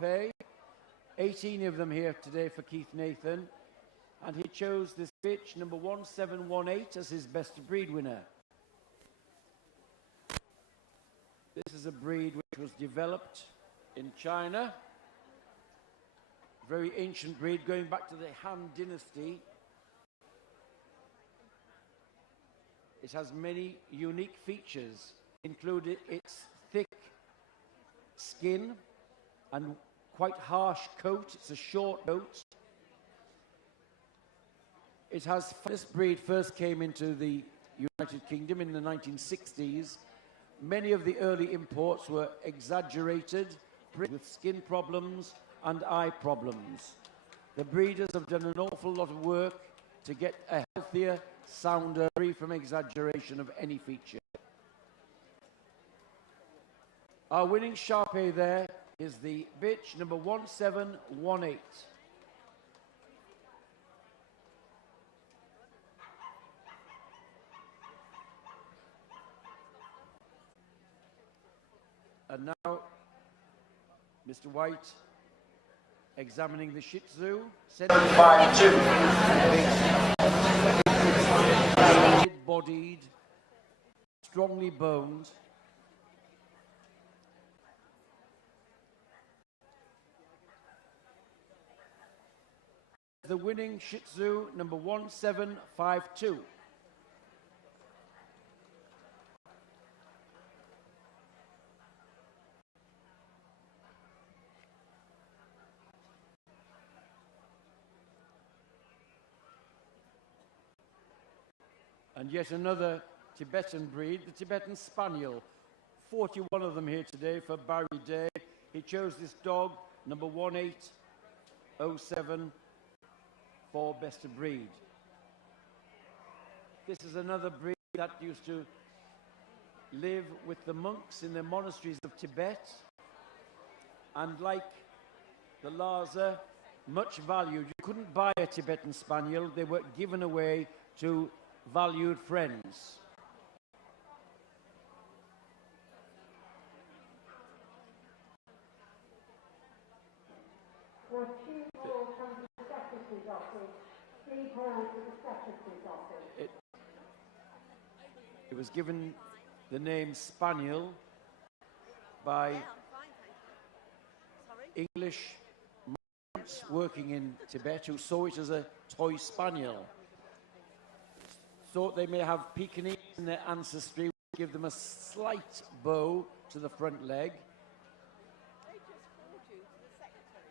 Pay. 18 of them here today for Keith Nathan. And he chose this bitch, number 1718, as his best of breed winner. This is a breed which was developed in China. Very ancient breed going back to the Han Dynasty. It has many unique features, including its thick skin and quite harsh coat. It's a short coat. This breed first came into the United Kingdom in the 1960s. Many of the early imports were exaggerated with skin problems and eye problems. The breeders have done an awful lot of work to get a healthier, sounder, free from exaggeration of any feature. Our winning Sharpei there is the bitch, number 1718. And now, Mr. White examining the Shih Tzu. 5'2". Bodied, strongly boned. The winning Shih Tzu, number 1752. And yet another Tibetan breed, the Tibetan Spaniel. 41 of them here today for Barry Day. He chose this dog, number 1807, for best of breed. This is another breed that used to live with the monks in the monasteries of Tibet. And like the Lhasa, much valued. You couldn't buy a Tibetan Spaniel. They were given away to valued friends. It was given the name Spaniel by English migrants working in Tibet who saw it as a toy spaniel. Thought they may have Pekingese in their ancestry, give them a slight bow to the front leg.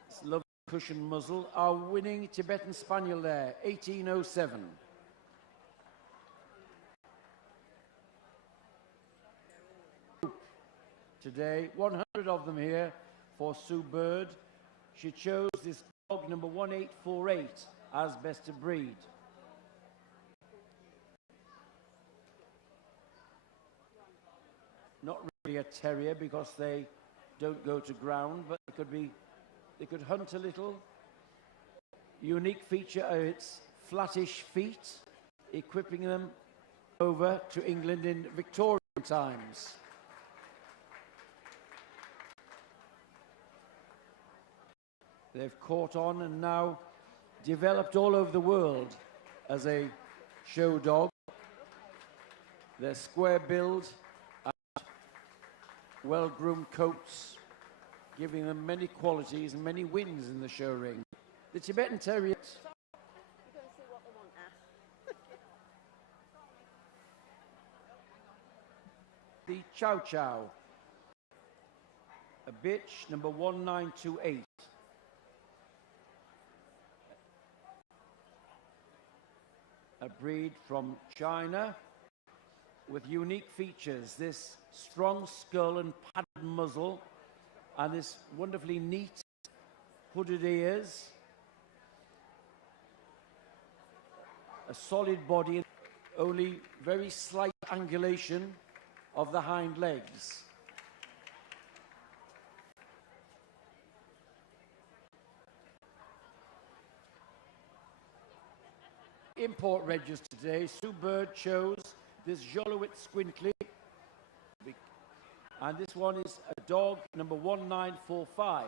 This lovely cushion muzzle. Our winning Tibetan Spaniel there, 1807. Today, 100 of them here for Sue Bird. She chose this dog, number 1848, as best of breed. Not really a terrier because they don't go to ground, but they could hunt a little. Unique feature of its flattish feet, equipping them over to England in Victorian times. They've caught on and now developed all over the world as a show dog. Their square build, well-groomed coats, giving them many qualities and many wins in the show ring. The Tibetan Terriers. The Chow Chow. A bitch, number 1928. A breed from China with unique features. This strong skull and padded muzzle, and this wonderfully neat hooded ears, a solid body, only very slight angulation of the hind legs. Import register today. Sue Bird chose this Jolowit Squintly, and this one is a dog number 1945.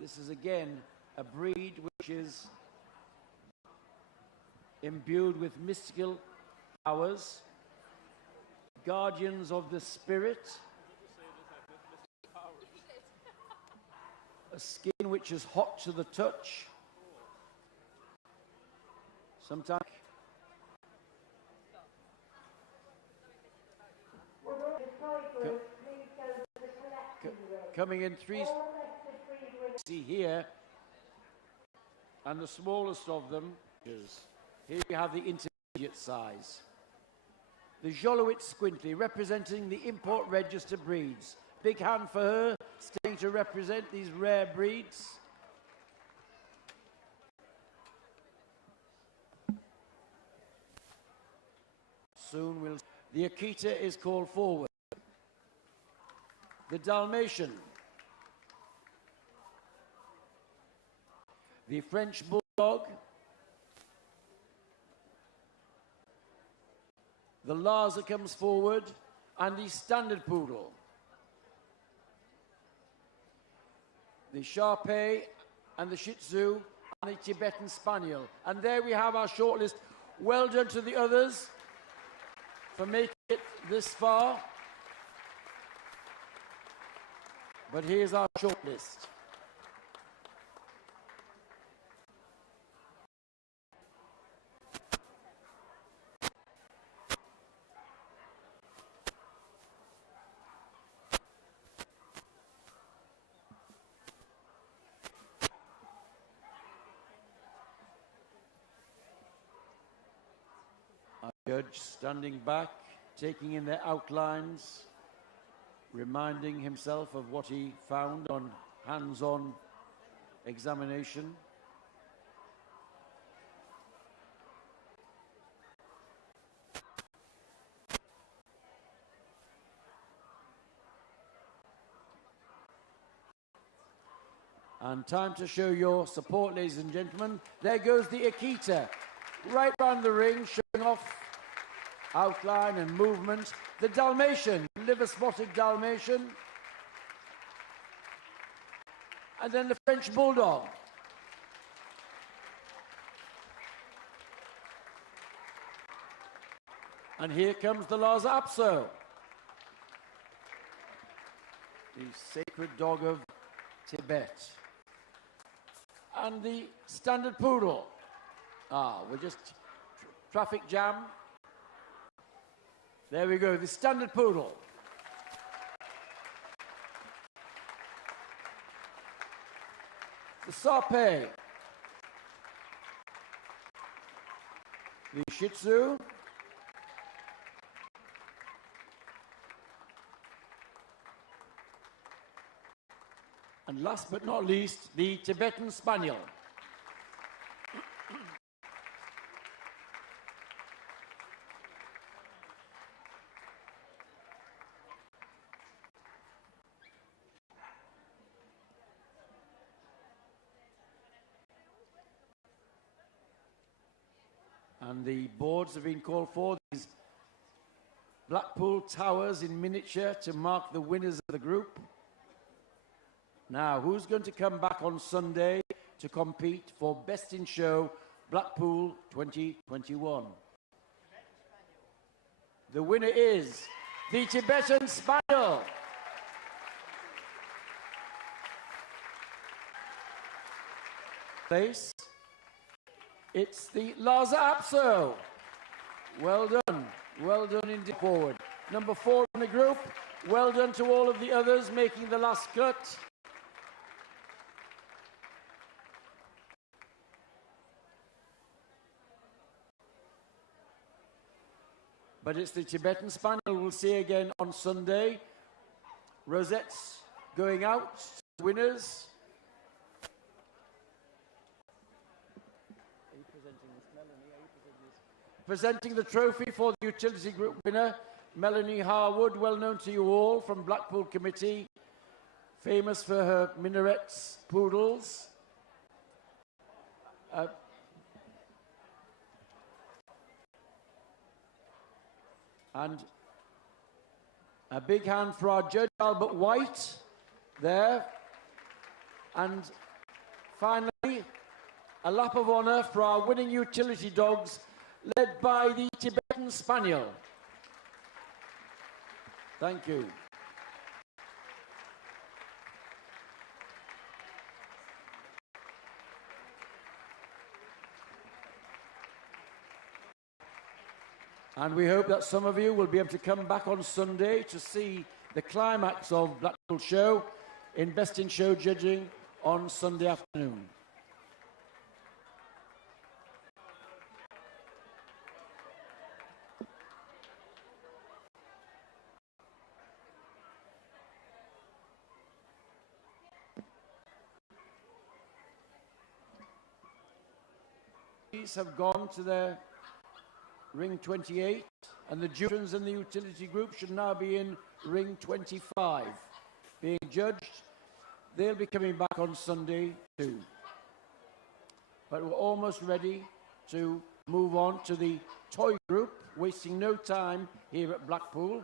This is again a breed which is imbued with mystical powers, guardians of the spirit, a skin which is hot to the touch, sometimes coming in three, see here, and the smallest of them is, here you have the intermediate size. The Jolowit Squintley, representing the import register breeds. Big hand for her, staying to represent these rare breeds. Soon we'll... The Akita is called forward. The Dalmatian. The French Bulldog. The Lhasa comes forward, and the Standard Poodle. The Shar-Pei and the Shih Tzu and the Tibetan Spaniel. And there we have our shortlist. Well done to the others for making it this far. But here's our shortlist. Judge standing back, taking in their outlines, reminding himself of what he found on hands-on examination. And time to show your support, ladies and gentlemen. There goes the Akita, right round the ring, showing off outline and movement. The Dalmatian, liver-spotted Dalmatian. And then the French Bulldog. And here comes the Lhasa Apso, the sacred dog of Tibet. And the Standard Poodle. We're just traffic jam. There we go, the Standard Poodle. The Shar-Pei. The Shih Tzu. And last but not least, the Tibetan Spaniel. And the boards have been called for. These Blackpool towers in miniature to mark the winners of the group. Now, who's going to come back on Sunday to compete for Best in Show Blackpool 2021? The winner is the Tibetan Spaniel. Place. It's the Lhasa Apso. Well done indeed. Forward. Number 4 in the group. Well done to all of the others making the last cut. But it's the Tibetan Spaniel we'll see again on Sunday. Rosettes going out, winners. Presenting the trophy for the utility group winner, Melanie Harwood, well known to you all from Blackpool Committee, famous for her minarets poodles. And a big hand for our judge, Albert White, there. And Finally, a lap of honour for our winning utility dogs, led by the Tibetan Spaniel. Thank you. And we hope that some of you will be able to come back on Sunday to see the climax of Blackpool Show in Best in Show judging on Sunday afternoon. These have gone to their ring 28, and the judges and the utility group should now be in ring 25, being judged. They'll be coming back on Sunday too. But we're almost ready to move on to the toy group, wasting no time here at Blackpool.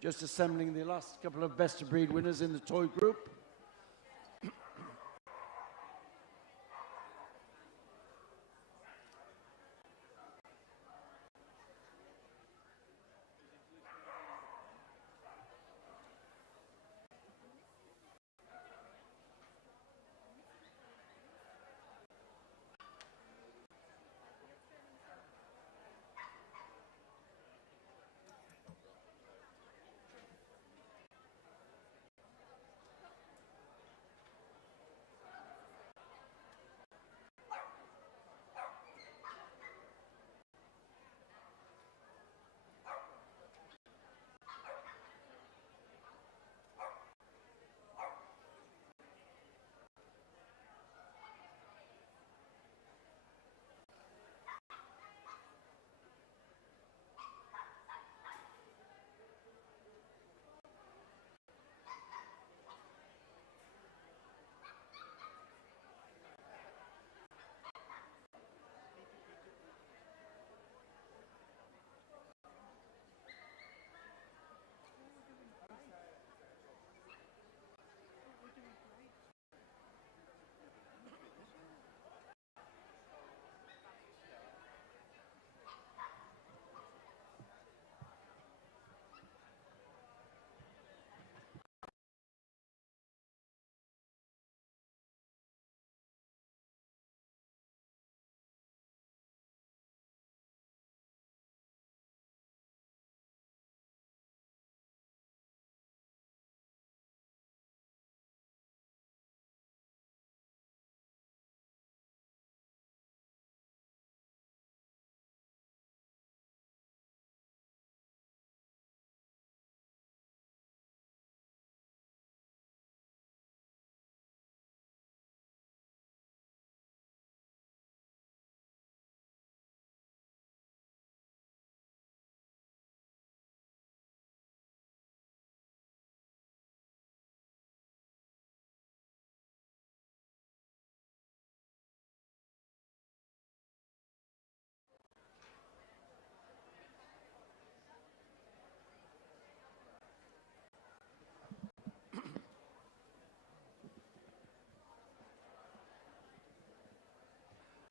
Just assembling the last couple of best of breed winners in the toy group.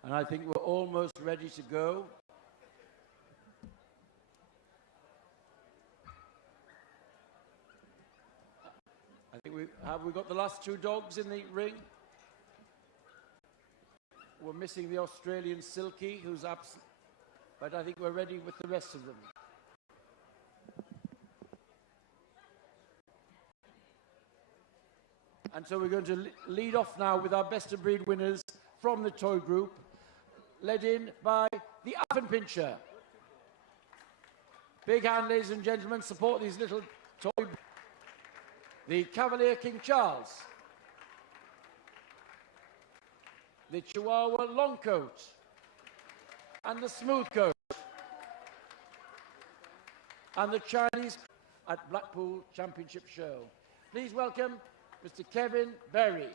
And I think we're almost ready to go. I think we got the last two dogs in the ring. We're missing the Australian Silky, who's absent, but I think we're ready with the rest of them. And so we're going to lead off now with our best of breed winners from the toy group, led in by the Athen Pincher. Big hand, ladies and gentlemen, support these little toy. The Cavalier King Charles. The Chihuahua Longcoat. And the Smoothcoat. And the Chinese at Blackpool Championship Show. Please welcome Mr. Kevin Berry.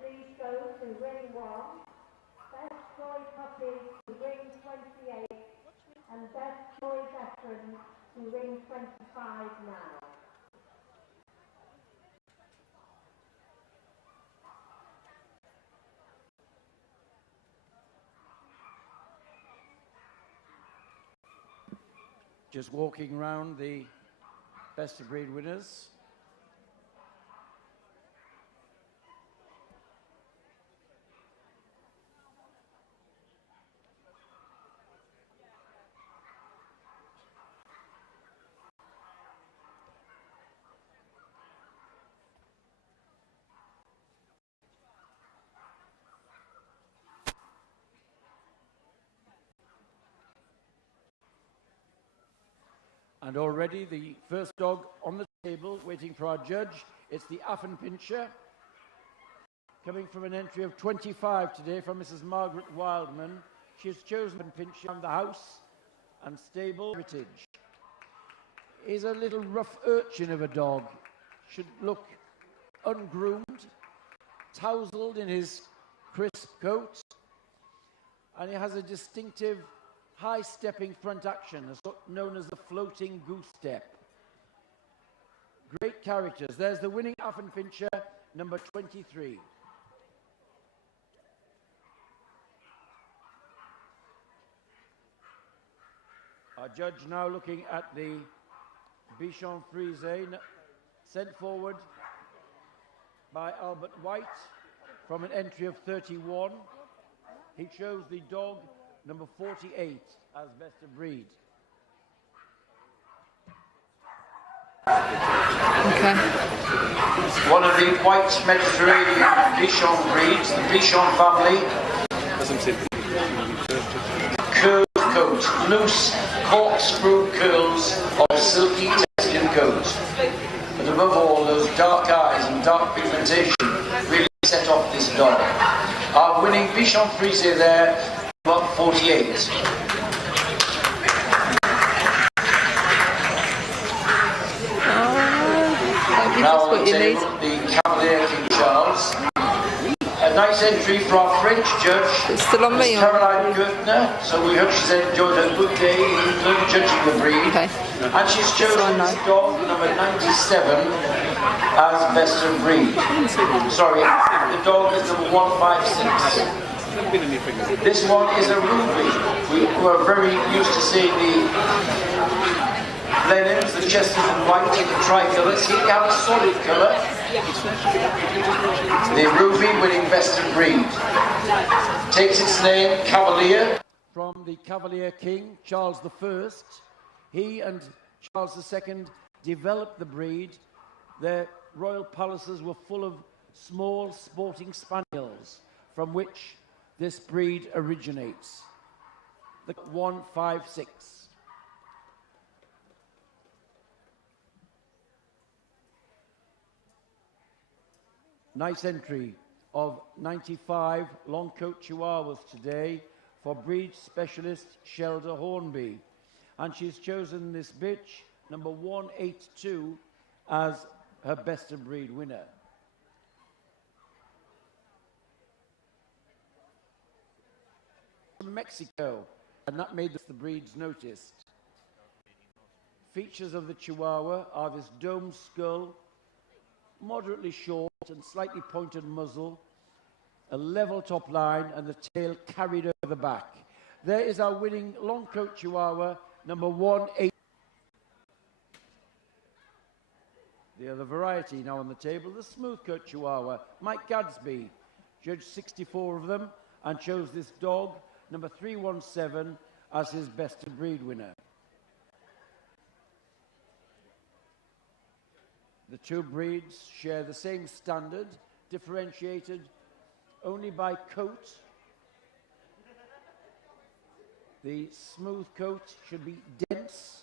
Please go to ring 1, best toy puppy to ring 28, and best toy veteran to ring 25 now. Just walking around the best of breed winners. And already the first dog on the table, waiting for our judge. It's the Athen Pincher, coming from an entry of 25 today from Mrs. Margaret Wildman. She has chosen Athen Pincher from the house and stable heritage. He's a little rough urchin of a dog. Should look ungroomed, tousled in his crisp coat, and he has a distinctive high-stepping front action, known as the floating goose step. Great characters. There's the winning Athen Pincher, number 23. Our judge now looking at the Bichon Frise, sent forward by Albert White from an entry of 31. He chose the dog number 48 as best of breed. Okay. One of the white Mediterranean Bichon breeds, the Bichon family. Curled coat, loose corkscrew curls of silky Tuscan coat. But above all, those dark eyes and dark pigmentation really set off this dog. Our winning Bichon Frise there, about 48. Now on the table, the Cavalier King Charles. A nice entry for our French judge, Caroline Gertner. So we hope she's enjoyed a good day in judging the breed. Okay. And she's chosen this dog, number 97, as best of breed. Sorry, the dog is number 156. This one is a ruby. We were very used to seeing the Lenims, the chestnut and white, in the tricolours. Here we have a solid colour. The ruby winning best of breed. Takes its name, Cavalier. From the Cavalier King, Charles I. He and Charles II developed the breed. Their royal palaces were full of small sporting spaniels, from which this breed originates. The 156. Nice entry of 95 long coat Chihuahuas today for breed specialist Shelda Hornby. And she's chosen this bitch, number 182, as her best of breed winner. From Mexico, and that made the breeds noticed. Features of the Chihuahua are this domed skull, moderately short and slightly pointed muzzle, a level top line, and the tail carried over the back. There is our winning long coat Chihuahua, number 180. The other variety now on the table, the smooth coat Chihuahua. Mike Gadsby judged 64 of them and chose this dog, number 317, as his best of breed winner. The two breeds share the same standard, differentiated only by coat. The smooth coat should be dense.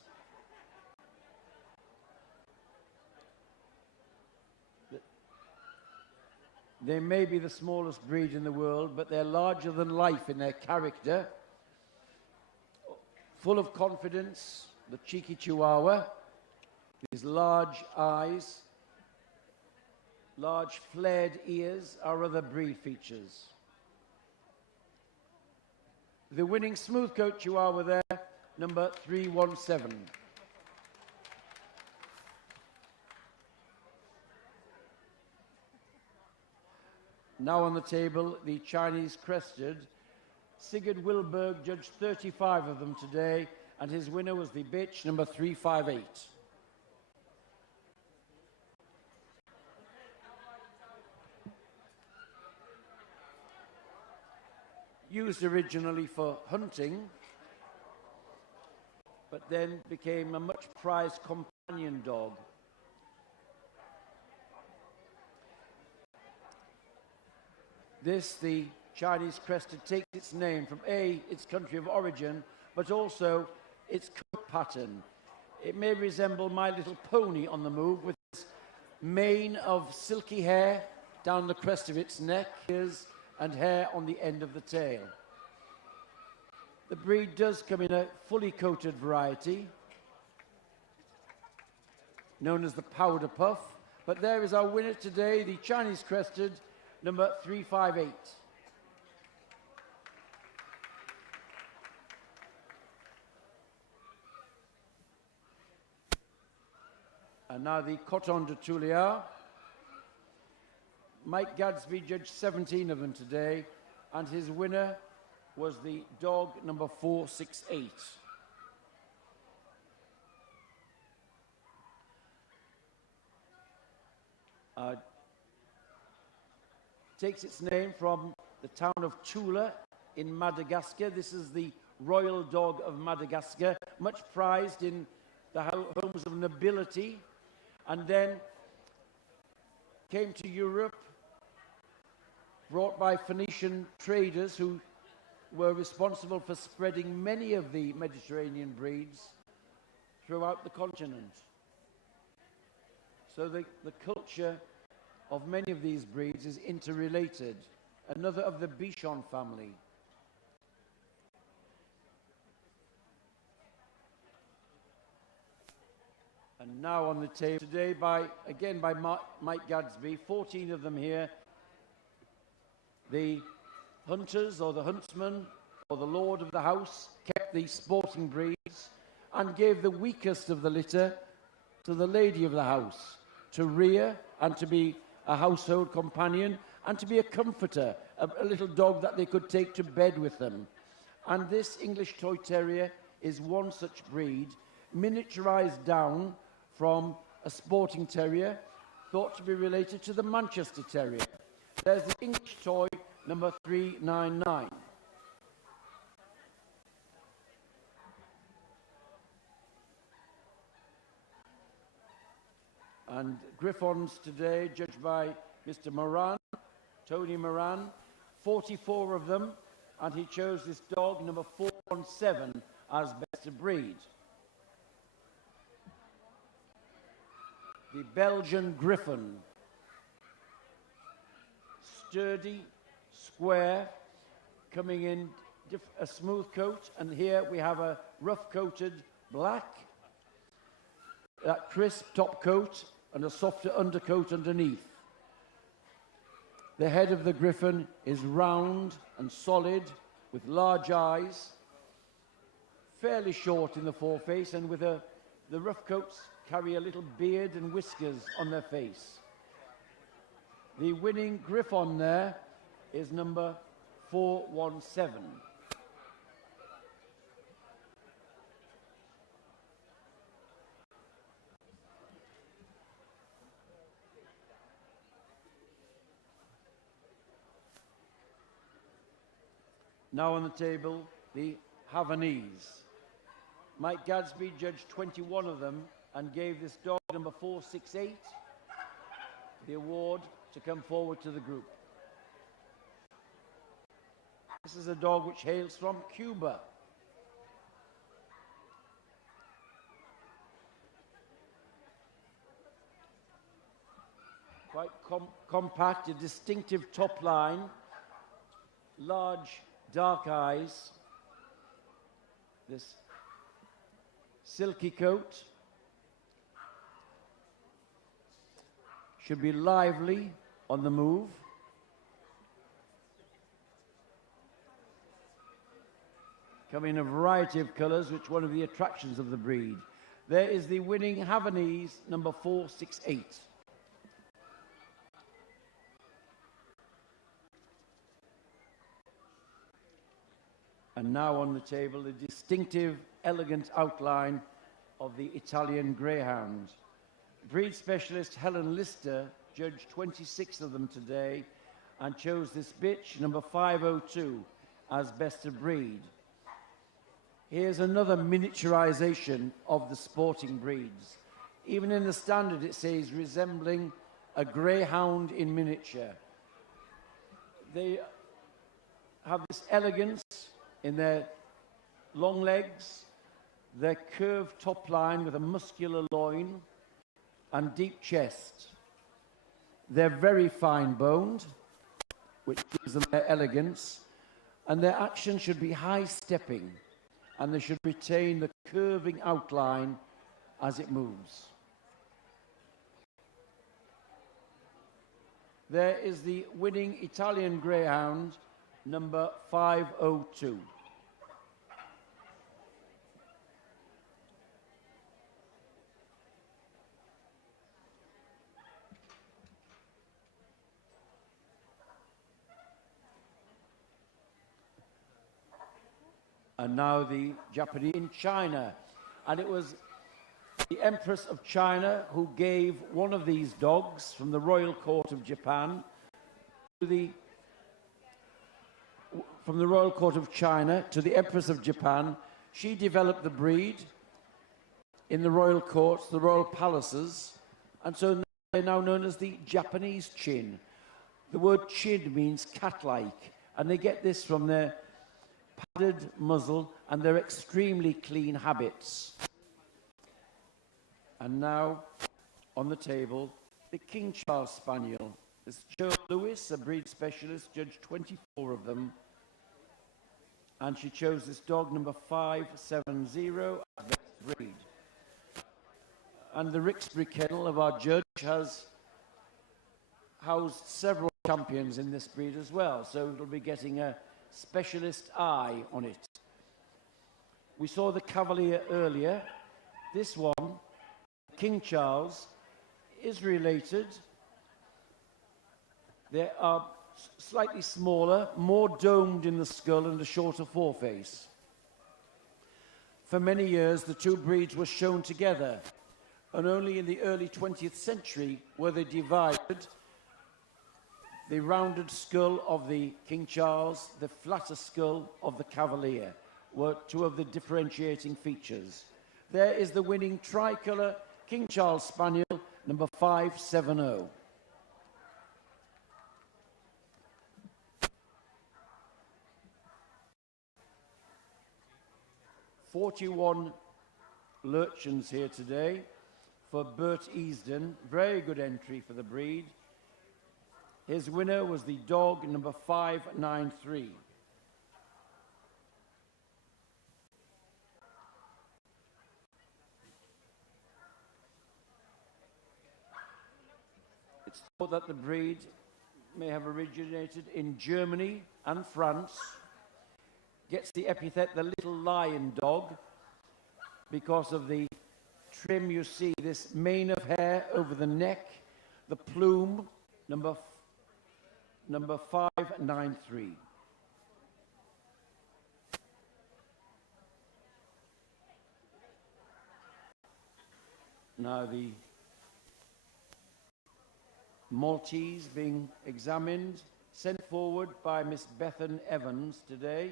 They may be the smallest breed in the world, but they're larger than life in their character. Full of confidence, the cheeky Chihuahua, his large eyes, large flared ears are other breed features. The winning smooth coat Chihuahua there, number 317. Now on the table, the Chinese crested. Sigurd Wilberg judged 35 of them today, and his winner was the bitch, number 358. Used originally for hunting, but then became a much prized companion dog. This, the Chinese crested, takes its name from its country of origin, but also its coat pattern. It may resemble My Little Pony on the move, with its mane of silky hair down the crest of its neck, ears, and hair on the end of the tail. The breed does come in a fully coated variety, known as the powder puff, but there is our winner today, the Chinese crested, number 358. And now the Coton de Tuléar. Mike Gadsby judged 17 of them today, and his winner was the dog number 468. Takes its name from the town of Tula in Madagascar. This is the royal dog of Madagascar, much prized in the homes of nobility, and then came to Europe, brought by Phoenician traders who were responsible for spreading many of the Mediterranean breeds throughout the continent. So the culture of many of these breeds is interrelated. Another of the Bichon family. And now on the table today, again by Mike Gadsby, 14 of them here. The hunters or the huntsman or the lord of the house kept the sporting breeds and gave the weakest of the litter to the lady of the house to rear and to be a household companion and to be a comforter, a little dog that they could take to bed with them. And this English Toy Terrier is one such breed, miniaturized down from a sporting terrier, thought to be related to the Manchester Terrier. There's the English Toy, number 399. And Griffons today, judged by Mr. Moran, Tony Moran, 44 of them, and he chose this dog, number 417, as best of breed. The Belgian Griffin, sturdy, square, coming in a smooth coat, and here we have a rough-coated black, that crisp top coat, and a softer undercoat underneath. The head of the Griffin is round and solid, with large eyes, fairly short in the foreface, and with the rough coats carry a little beard and whiskers on their face. The winning Griffon there is number 417. Now on the table, the Havanese. Mike Gadsby judged 21 of them and gave this dog number 468 the award to come forward to the group. This is a dog which hails from Cuba. Quite compact, a distinctive top line, large dark eyes, this silky coat, should be lively on the move. Come in a variety of colours, which one of the attractions of the breed. There is the winning Havanese, number 468. And now on the table, the distinctive, elegant outline of the Italian Greyhound. Breed specialist Helen Lister judged 26 of them today and chose this bitch, number 502, as best of breed. Here's another miniaturization of the sporting breeds. Even in the standard, it says resembling a greyhound in miniature. They have this elegance in their long legs, their curved top line with a muscular loin and deep chest. They're very fine boned, which gives them their elegance, and their action should be high stepping, and they should retain the curving outline as it moves. There is the winning Italian Greyhound, number 502. And now the Japanese in China. And it was the Empress of China who gave one of these dogs from the Royal Court of Japan from the Royal Court of China to the Empress of Japan. She developed the breed in the royal courts, the royal palaces, and so they're now known as the Japanese Chin. The word chin means cat-like, and they get this from their padded muzzle and their extremely clean habits. And now, on the table, the King Charles Spaniel. This is Joe Lewis, a breed specialist, judged 24 of them. And she chose this dog, number 570, as best breed. And the Rixbury Kennel of our judge has housed several champions in this breed as well, so it'll be getting a specialist eye on it. We saw the Cavalier earlier. This one, King Charles, is related. They are slightly smaller, more domed in the skull and a shorter foreface. For many years, the two breeds were shown together, and only in the early 20th century were they divided. The rounded skull of the King Charles, the flatter skull of the Cavalier were two of the differentiating features. There is the winning tricolour King Charles Spaniel, number 570. "41 Lurchens here today for Bert Easden. Very good entry for the breed. His winner was the dog number 593. It's thought that the breed may have originated in Germany and France. Gets the epithet the little lion dog because of the trim you see, this mane of hair over the neck, the plume, number 593. Now the Maltese being examined, sent forward by Miss Bethan Evans today.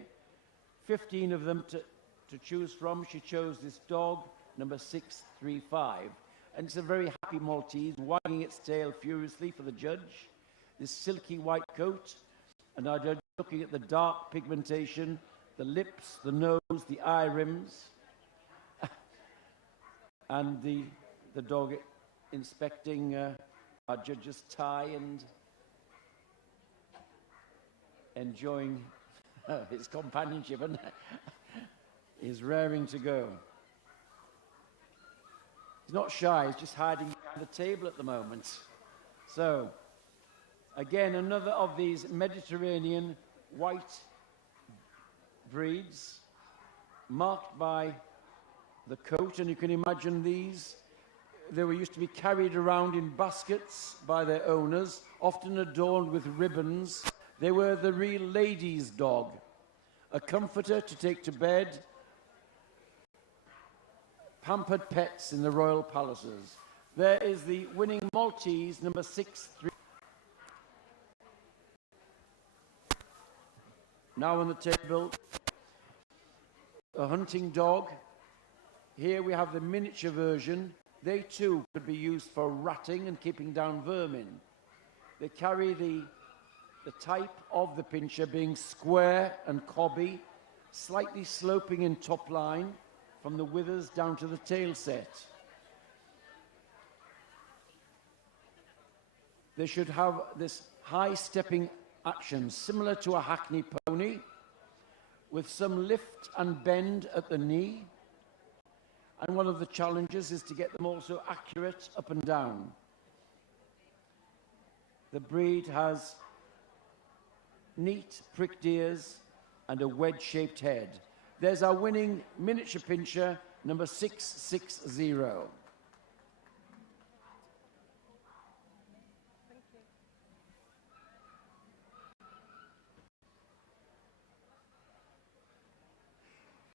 15 of them to choose from. She chose this dog, number 635. And it's a very happy Maltese, wagging its tail furiously for the judge. This silky white coat, and our judge looking at the dark pigmentation, the lips, the nose, the eye rims, and the dog inspecting our judge's tie and enjoying his companionship, and is raring to go. He's not shy, he's just hiding behind the table at the moment. So, again, another of these Mediterranean white breeds, marked by the coat, and you can imagine these. They were used to be carried around in baskets by their owners, often adorned with ribbons. They were the real lady's dog, a comforter to take to bed, pampered pets in the royal palaces. There is the winning Maltese, number 6-3. Now on the table, a hunting dog. Here we have the miniature version. They too could be used for ratting and keeping down vermin. They carry the type of the Pincher being square and cobby, slightly sloping in top line from the withers down to the tail set. They should have this high stepping action similar to a hackney pony, with some lift and bend at the knee. And one of the challenges is to get them also accurate up and down. The breed has neat pricked ears and a wedge-shaped head. There's our winning miniature Pincher, number 660.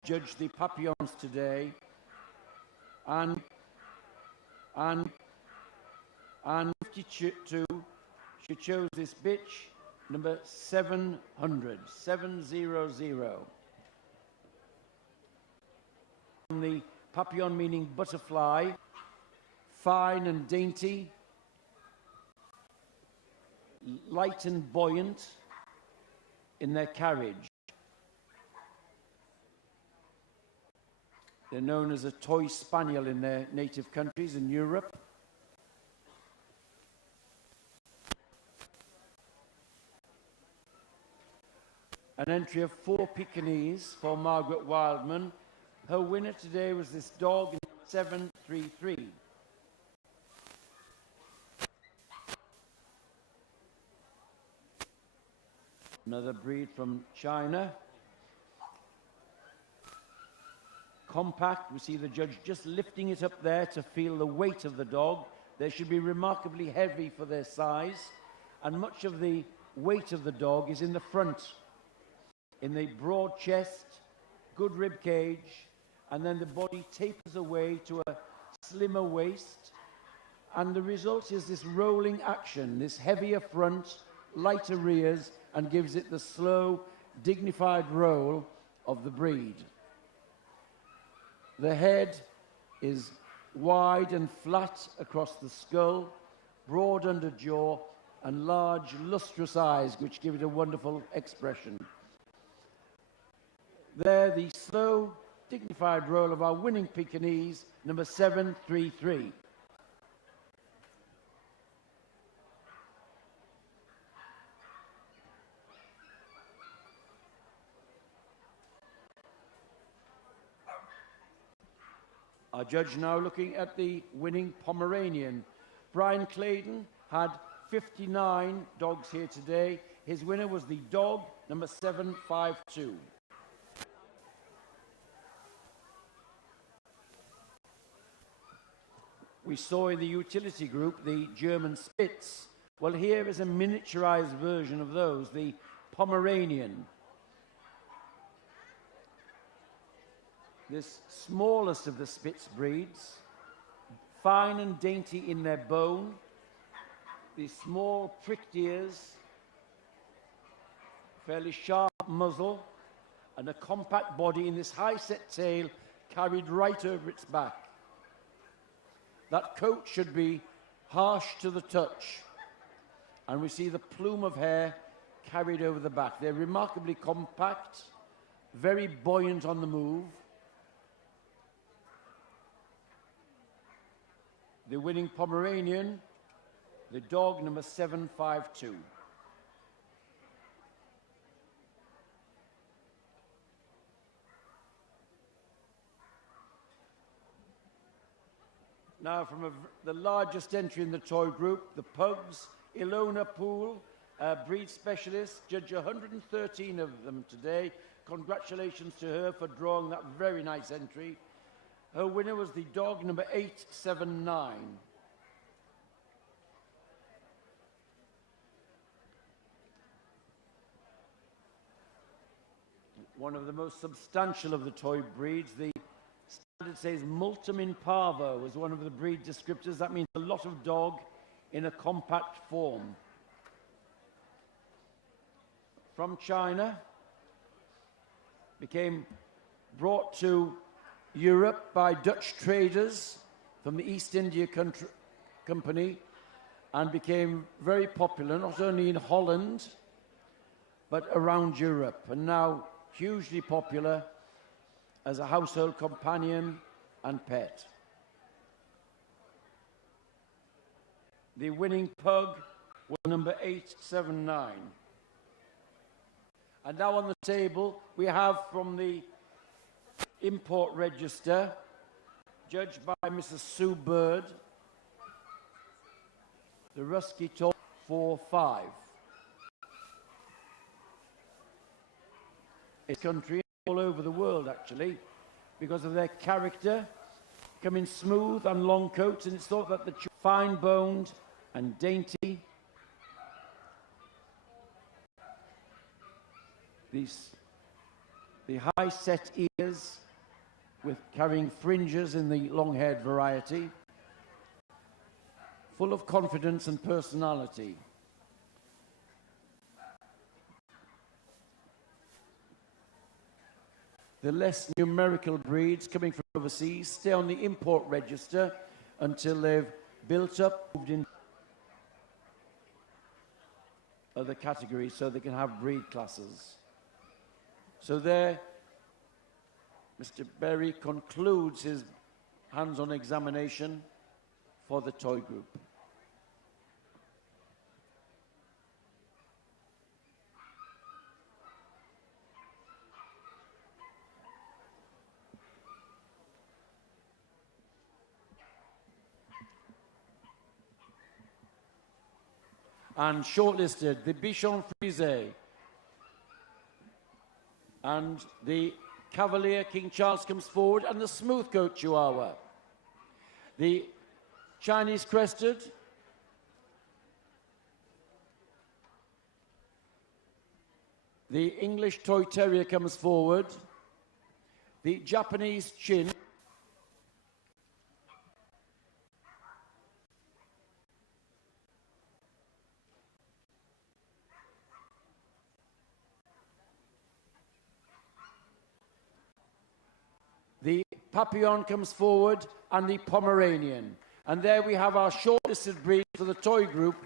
Judge the Papillons today, and 52, she chose this bitch, number 700. The Papillon meaning butterfly, fine and dainty, light and buoyant in their carriage. They're known as a Toy Spaniel in their native countries in Europe. An entry of 4 Pekingese for Margaret Wildman. Her winner today was this dog, 733. Another breed from China. Compact, we see the judge just lifting it up there to feel the weight of the dog. They should be remarkably heavy for their size, and much of the weight of the dog is in the front, in the broad chest, good rib cage, and then the body tapers away to a slimmer waist, and the result is this rolling action, this heavier front, lighter rears, and gives it the slow, dignified roll of the breed. The head is wide and flat across the skull, broad under jaw, and large, lustrous eyes, which give it a wonderful expression. There, the slow, dignified roll of our winning Pekingese, number 733. Our judge now looking at the winning Pomeranian. Brian Claydon had 59 dogs here today. His winner was the dog number 752. We saw in the utility group the German Spitz. Well, here is a miniaturized version of those, the Pomeranian. This smallest of the Spitz breeds, fine and dainty in their bone, the small pricked ears, fairly sharp muzzle, and a compact body in this high-set tail carried right over its back. That coat should be harsh to the touch, and we see the plume of hair carried over the back. They're remarkably compact, very buoyant on the move. The winning Pomeranian, the dog number 752. Now, from the largest entry in the toy group, the Pugs, Ilona Poole, breed specialist, judge 113 of them today. Congratulations to her for drawing that very nice entry. Her winner was the dog number 879. One of the most substantial of the toy breeds, the standard says multum in parvo was one of the breed descriptors. That means a lot of dog in a compact form. From China, became brought to Europe by Dutch traders from the East India Company and became very popular, not only in Holland, but around Europe, and now hugely popular as a household companion and pet. The winning pug was number 879. And now on the table, we have from the import register, judged by Mrs. Sue Bird, the Rusky Toy 4-5. It's country all over the world, actually, because of their character, coming smooth and long coats, and it's thought that the fine-boned and dainty. The high-set ears with carrying fringes in the long-haired variety, full of confidence and personality. The less numerical breeds coming from overseas stay on the import register until they've built up, moved in other categories so they can have breed classes. So there, Mr. Berry concludes his hands-on examination for the toy group. And shortlisted, the Bichon Frise and the Cavalier King Charles comes forward, and the smooth-coat Chihuahua. The Chinese crested, the English Toy Terrier comes forward, the Japanese Chin, the Papillon comes forward, and the Pomeranian. And there we have our shortlisted breed for the toy group,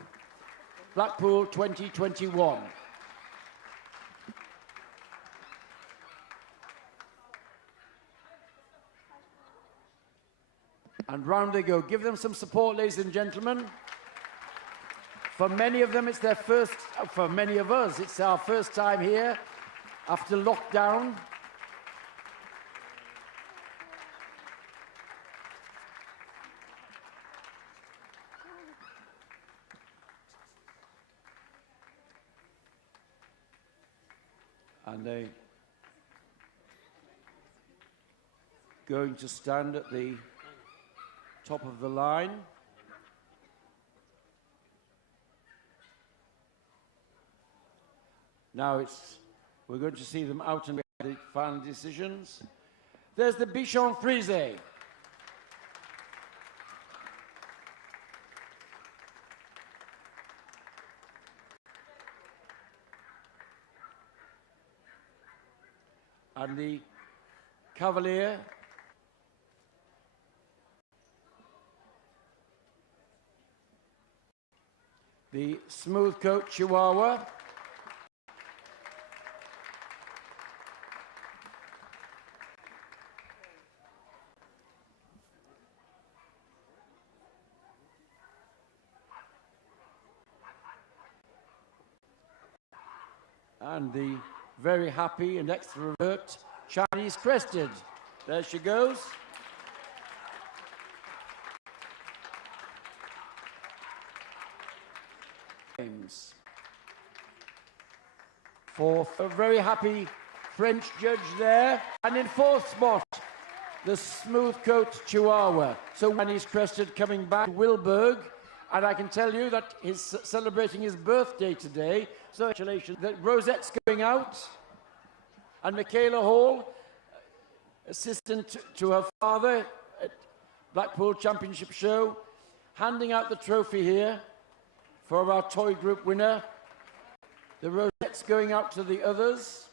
Blackpool 2021. And round they go. Give them some support, ladies and gentlemen. For many of them, it's their first, for many of us, it's our first time here after lockdown. And they going to stand at the top of the line. Now we're going to see them out and the final decisions. There's the Bichon Frise. And the Cavalier. The smooth coat Chihuahua. And the very happy and extrovert Chinese crested. There she goes. Fourth, a very happy French judge there. And in fourth spot, the smooth coat Chihuahua. So Chinese crested coming back to Wilberg. And I can tell you that he's celebrating his birthday today. So congratulations. That Rosette's going out. And Michaela Hall, assistant to her father at Blackpool Championship Show, handing out the trophy here for our toy group winner. The Rosette's going out to the others.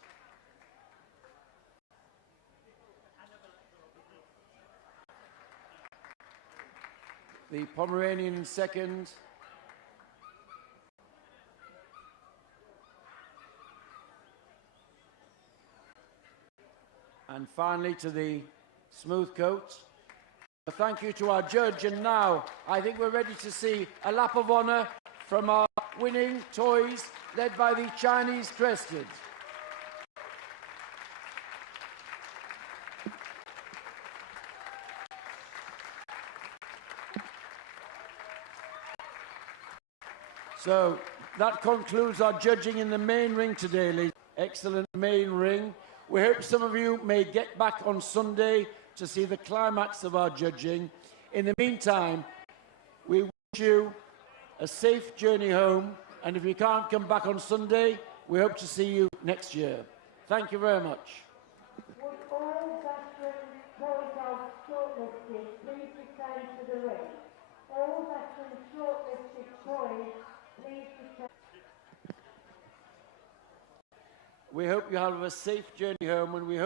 The Pomeranian in second. And finally to the smooth coat. Thank you to our judge, and now I think we're ready to see a lap of honour from our winning toys led by the Chinese crested. So that concludes our judging in the main ring today, ladies. Excellent main ring. We hope some of you may get back on Sunday to see the climax of our judging. In the meantime, we wish you a safe journey home, and if you can't come back on Sunday, we hope to see you next year. Thank you very much. Would all veteran toy dogs shortlisted please return to the ring? All veteran shortlisted toys, please return. We hope you have a safe journey home, and we hope